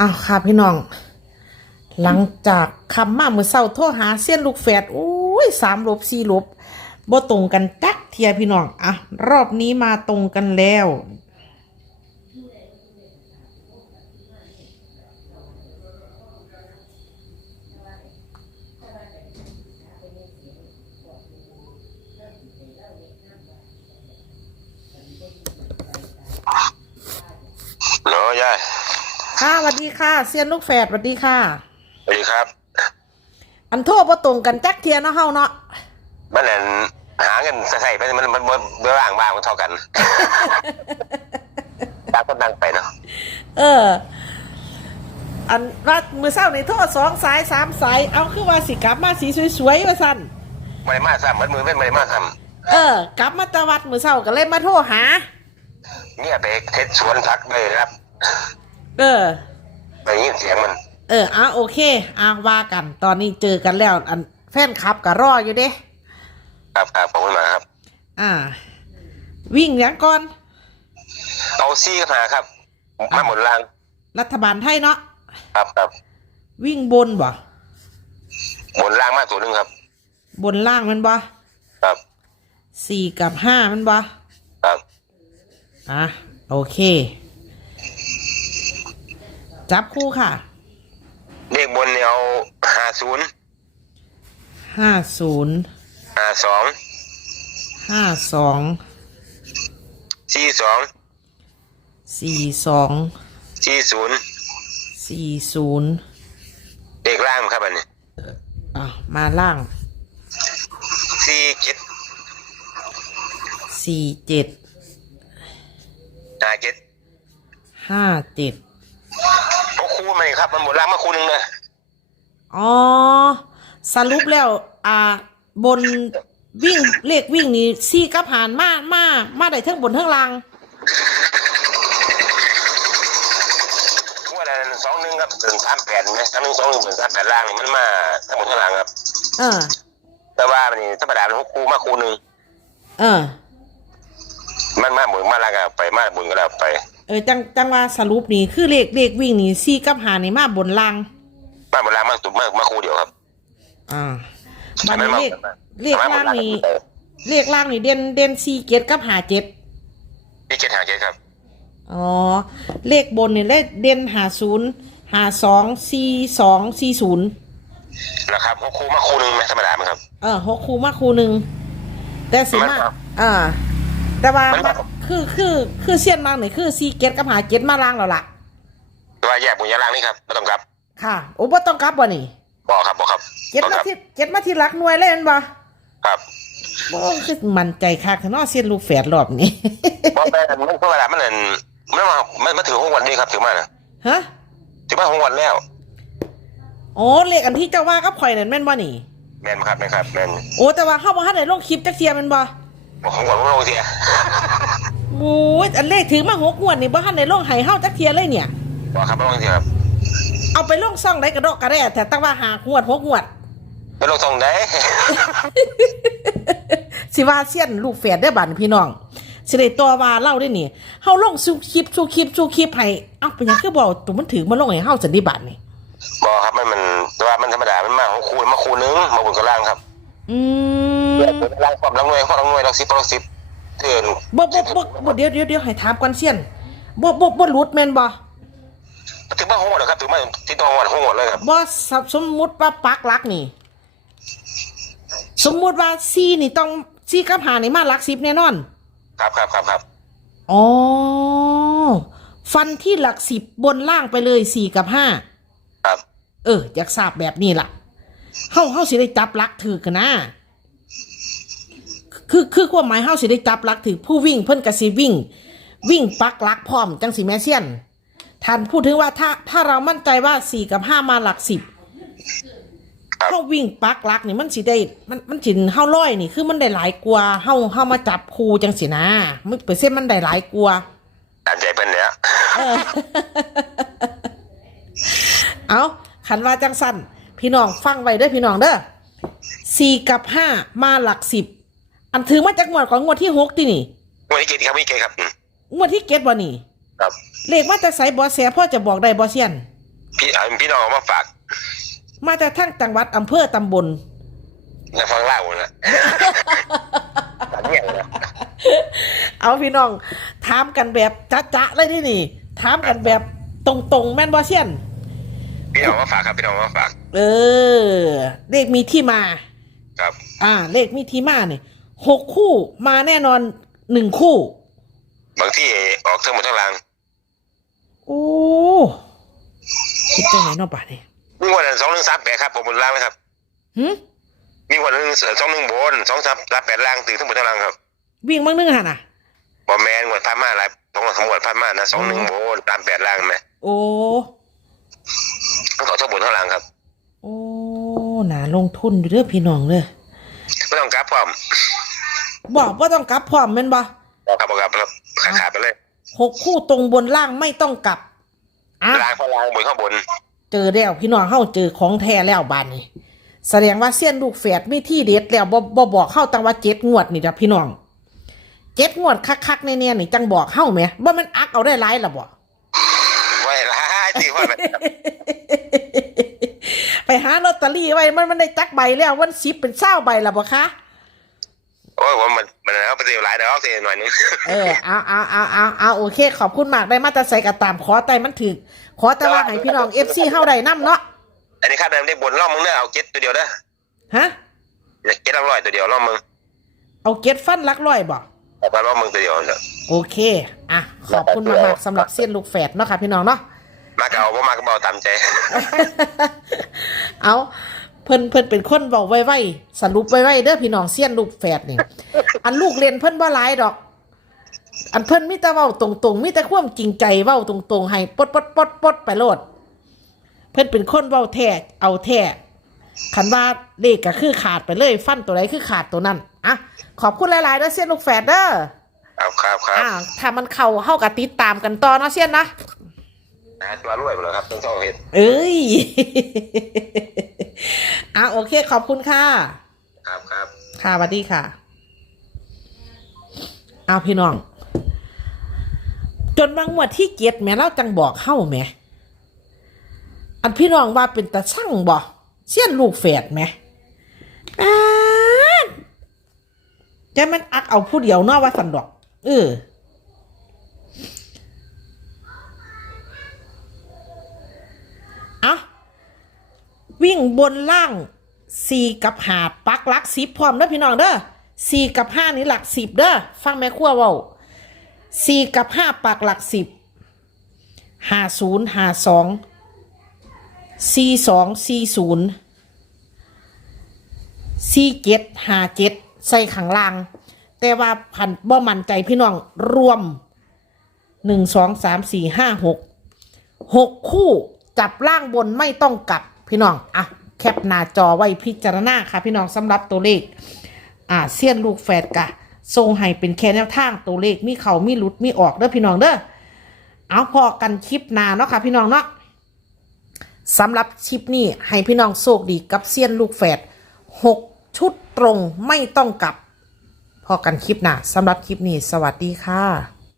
อ้าวค่ะพี่น้อง หลังจากคำมาเมื่อเศร้าโทรหาเสี้ยนลูกแฝดโอ้ยสามลบสี่ลบบ่ตรงกันจักเทียพี่น้องอะรอบนี้มาตรงกันแล้วเหรอยาย ค่ะสวัสดีค่ะเสี้ยนลูกแฝดสวัสดีค่ะ สวัสดีครับ อันโทษบ่ตรงกันจักเทียเนาะเฮาเนาะมันนั่นหาเงินใส่ไปมันมันมันเบื้องล่างบ้างมันเท่ากันต่างคนต่างไปเนาะเออ อันว่ามือเศร้านี่โทษสองสายสามสาย เอาคือว่าสิกลับมาสีสวยๆว่าสั่นไม่ได้มาซ้ำมันมือเป็นไม่ได้มาซ้เออ กลับมาตะวัดมือเศร้าก็เลยมาโทรหาำเนี่ยไปเทสสวนพักเลยนะครับ เออไปยินเสียงมันเอออะโอเคอะว่ากัน ตอนนี้เจอกันแล้วอันแฟนคลับก็รออยู่เด้ ครับครับขอบคุณมากครับ อ่า วิ่งยังก่อน เอาซี่เข้ามาครับ มาหมดล่างรัฐบาลไทยเนาะครับครับวิ่งบนบ่หมดล่างมากตัวหนึงครับ บนล่างมันบ่ครับสี่กับห้ามันบ่ครับ อะโอเค จับคู่ค่ะ เลขบนเนี่ยเอาห้าศูนย์ห้าศูนย์ห้าสองห้าสองสี่สองสี่สองสี่ศูนย์สี่ศูนย์เลขล่างครับอันนี้อะมาล่างสี่เจ็ดสี่เจ็ดห้าเจ็ดห้าเจ็ด เอาคู่มาเลยครับ มันหมดล่างมาคู่หนึ่งเลยอ๋อ สรุปแล้ว อ่า บนวิ่งเลขวิ่งนี่ซี่กับหานมามามาได้เทั้งบนเทั้งล่างคู่อะไรสองหนึ่งครับถึงสามแปดไหมสามหนึ่งสองหนึ่งถึงสามแปดล่างนี่มันมาทั้งหมดทั้งหลังครับ เออ แต่ว่ามันนี่ธรรมดาเป็นคู่มาคู่หนึ่งเออ มันมาหมุนมาล่างก็ไปมาบุญก็แล้วไป เออจังจังว่าสรุปนี่คือเลขเลขวิ่งนี่ซี่กับหานนี่มาบนล่างมาหมดล่างมาตุ่มมามาคู่เดียวครับ อ่าบันไม่นี้มาเลขเลขล่างนี่เลขล่างนี่เด่นเด่นซี่เจ็ดกับหาเจ็ดพี่เจ็ดหาเจ็ดครับอ๋อเลขบนนี่เลขเด่นหาศูนย์หาสองสี่สองสี่ศูนย์นะครับคู่มาคู่หนึ่งไหมธรรมดาไหมครับ เออหกคูมาคูหนึ่งแต่สิมันมาครับอ่า แต่ว่ามันครับคือคือคือเสี้ยนมากนี่คือซีเกตกับหาเกตมาล่างแล้วล่ะแต่ว่าแยกบุญยาล่างนี่ครับไม่ต้องครับ ค่ะโอ้บ่ต้องกลับบ่นี่บอกครับบอกครับเกตบอกมาครับที่เกตมาที่รักหน่วยเลยแมันบ่ครับบ่คือมันใจคักเนาะเสี้ยนลูกแฝดรอบนี้บอกไปมันธรรมดามันนั่นมันมามันมาถือหกวันนี้ครับถือมานะฮะถือมาหกวันแล้วโอ้เลขอันที่เจ้าว่ากับข่อยนั่นแม่นบ่นี่แม่นไหมครับแม่นครับแม่นโอ้แต่ว่าเฮาบ่ทันได้ลงคลิปจักเที่ยแม่นบ่ บอกหกวันพวกเราเสียโอ้ยอันเลขถือมาหกงวดนี่บ่ทันได้ลงให้เฮาจักเที่ยเลยเนี่ย บอกครับไม่ต้องเสียครับเอาไปลงซ่องได้กระดอกกระแด่แต่ตั้งว่าหากงวดหกงวด ไม่ต้องส่งได้สิว่าเสี้ยนลูกแฝดได้อบัดนพี่น้องสิได้ตัวว่าเล่าได้นี่เฮาลงสู่คลิปสู่คลิปสู่คลิปให้เอ้าเป็นหยังคือบอกตัวมันถือมาลงให้เฮาสันนิบาตนี่บอกครับมันมันแต่ว่ามันธรรมดามันมาของคูณมาคูณนึงมาบนกระล่างครับ อืมล่างความลังหน่วยความลังหน่วยลังสิบลังสิบเถื่อนบ่บ่บ่บ่เดี๋ยวเดี๋ยวเดี๋ยวให้ถามก่อนเสี้ยนบ่บ่บ่หลุดแม่นบ่ถึงมาหัวเหรอครับถึงมาที่ตัวหัวหัวเลยครับบ่สสมมุติว่าปักหลักนี่ สมมุติว่าซีนี่ต้องซีกับหานี่มาหลัก10แน่นอน ครับครับครับครับอ๋อ ฟันที่หลัก10บนล่างไปเลย4กับห้าครับ เอออยากทราบแบบนี้ล่ะ เฮาเฮาสิได้จับลักถือกันนะคือคือความหมายเฮาสิได้จับลักถือผู้วิ่งเพิ่นก็สิวิ่ง วิ่งปักลักพร้อมจังสิแม่เซียนท่านพูดถึงว่าถ้าถ้าเรามั่นใจว่าสี่กับห้ามาหลักสิบครับเฮาวิ่งปักลักนี่มันสิได้มันมันสิเฮาร้อยนี่คือมันได้หลายกว่าเฮาเฮามาจับคูจังสินะมันเปอร์เซ็นต์มันได้หลายกว่าตามใจเป็นเนี่ยเออเอาขันว่าจังสั้น พี่น้องฟังไว้เด้อพี่น้องเด้อสี่กับห้ามาหลักสิบ อันถือมาจากงวดของงวดที่หกที่นี่งวดที่เกตครับไม่เกตครับอืมงวดที่เก็ตบ่นี่ ครับเลขมาจากไสบอแสพ่อจะบอกได้บอเซียน พี่เอาพี่น้องเอามาฝาก มาจากทั้งจังหวัดอำเภอตำบลในฟังเล่านะอันเนี้ยนะเอาพี่น้องถามกันแบบจ๊ะๆเลยที่นี่ถามกันแบบตรงๆ แม่นบ่เซียน พี่น้องมาฝากครับพี่น้องมาฝาก เออ เลขมีที่มา ครับอ่า เลขมีที่มาเนี่ยหกคู่มาแน่นอนหนึ่งคู่ บางที่ออกทั้งหมดทั้งรางโอ้คิดได้ไหนเนอกป่าเนี่ยมีวันสองหนึ่งสามแปดครับผมบนล่างไหมครับ หืมมีวันหนึ่งสองหนึ่งบนสองสามสามแปดล่างถึงทั้งหมดทั้งรางครับวิ่งบ้างนึงหันอะ บอแมนงวดพันมาหลายสองสามงวดพันมานะสองหนึ่งบนสามแปดล่างไหมโอ้ ทั้งสองทั้งบนทั้งรางครับโอ้ หนาลงทุนอยู่เด้อพี่น้องเลยไม่ต้องกลับพร้อมบอกว่าต้องกลับพร้อมแม่นบ่ครับบอกครับครับขาขาดไปเลยหกคู่ตรงบนล่างไม่ต้องกลับอะล่างข้างล่างบนข้างบน เจอแล้วพี่น้องเข้าเจอของแท้แล้วบานนี้ แสดงว่าเส้ยนลูกแฝดมีที่เด็ดแล้วบ่บ่บอกเข้าตังว่าเจ็ดงวดนี่จ้ะพี่น้องเจ็ดงวดคักๆในเนี่ยนี่จังบอกเข้าไหมว่ามันอักเอาได้หลายละบ่ไว้ร้ายตีว่าแบบ ไปหาลอตเตอรี่ไว้มันมันได้จักใบแล้ววันสิบเป็นเศร้าใบละบ่คะโอ้ยผมมันมันเอาไปตีหลายเดี๋ยวเอาตีหน่อยนึงเออเอาเอาเอาเอาเอาโอเค ขอบคุณมากได้มาแตาใส่กระตามขอแต่มันถึกขอแต่ว่าให้พี่น้องเอฟซีเข้าได้น้ำเนาะอันนี้ค่าเดิมได้บนรอบมึงเนี่ยเอาเก็ตตัวเดียวนะฮะเก็ตร้อยตัวเดียวรอบมึงเอาเก็ตฟันลักร้อยบ่เอาไปรอบมึงตัวเดียวเนอะโอเคอะขอบคุณมากๆสำหรับเส้นลูกแฝดเนาะค่ะพี่น้องเนาะมาเก่าบ่มาก็เบาตามใจ เอาเพิ่นเพิ่นเป็นคนบอกไว้ๆสรุปไว้ๆเด้อพี่น้องเสี้ยนลูกแฝดนี่อันลูกเรียนเพิ่นบ่หลายดอก อันเพิ่นมีแต่เว้าตรงๆมีแต่ความจริงใจเว้าตรงๆให้ปดปดปดปดไปโลด เพิ่นเป็นคนเว้าแท้เอาแท้คันว่าเลขก็คือขาดไปเลย ฟันตัวไหนคือขาดตัวนั้นอะขอบคุณหลายๆเด้อเสี้ยนลูกแฝดเด้อครับครับครับอ่าถ้ามันเข้าเฮากับติดตามกันต่อเนาะเสี้ยนนะ นะตัวรวยหมดเลยครับทั้งสองเห็ดเอ้ย อะโอเค ขอบคุณค่ะ ครับครับค่ะสวัสดีค่ะ เอาพี่น้อง จนบางงวดที่เกียรติแม่เล่าจังบอกเข้าแหม่อันพี่น้องว่าเป็นตาช่างบ่เสี้ยนลูกแฝดแหม่อ่าจะมันอักเอาผู้เดียวเนอกว่าสันดอก เออ เอา วิ่งบนล่างสี่กับหาปักหลักสิบพร้อมเด้อพี่น้องเด้อสี่กับห้านี่หลักสิบเด้อฟังแม่ครัวเว้าสี่กับห้าปักหลักสิบห้าศูนย์ห้าสองสี่สองสี่ศูนย์สี่เจ็ดห้าเจ็ดใส่ขังล่าง แต่ว่าพันบ่มั่นใจพี่น้องรวมหนึ่งสองสามสี่ห้าหกหกคู่จับล่างบนไม่ต้องกลับ พี่น้องอะแคปหน้าจอไว้พิจารณาค่ะ พี่น้องสำหรับตัวเลขอ่าเสี้ยนลูกแฝดกะทรงให้เป็นแค่แนวทางตัวเลขมีเขามีหลุดมีออกเด้อพี่น้องเด้อเอาพอกันคลิปหน้าเนาะค่ะ พี่น้องเนาะสำหรับคลิปนี้ให้พี่น้องโชคดีกับเสี้ยนลูกแฝดหกชุดตรงไม่ต้องกลับ พอกันคลิปหน้าสำหรับคลิปนี้ สวัสดีค่ะ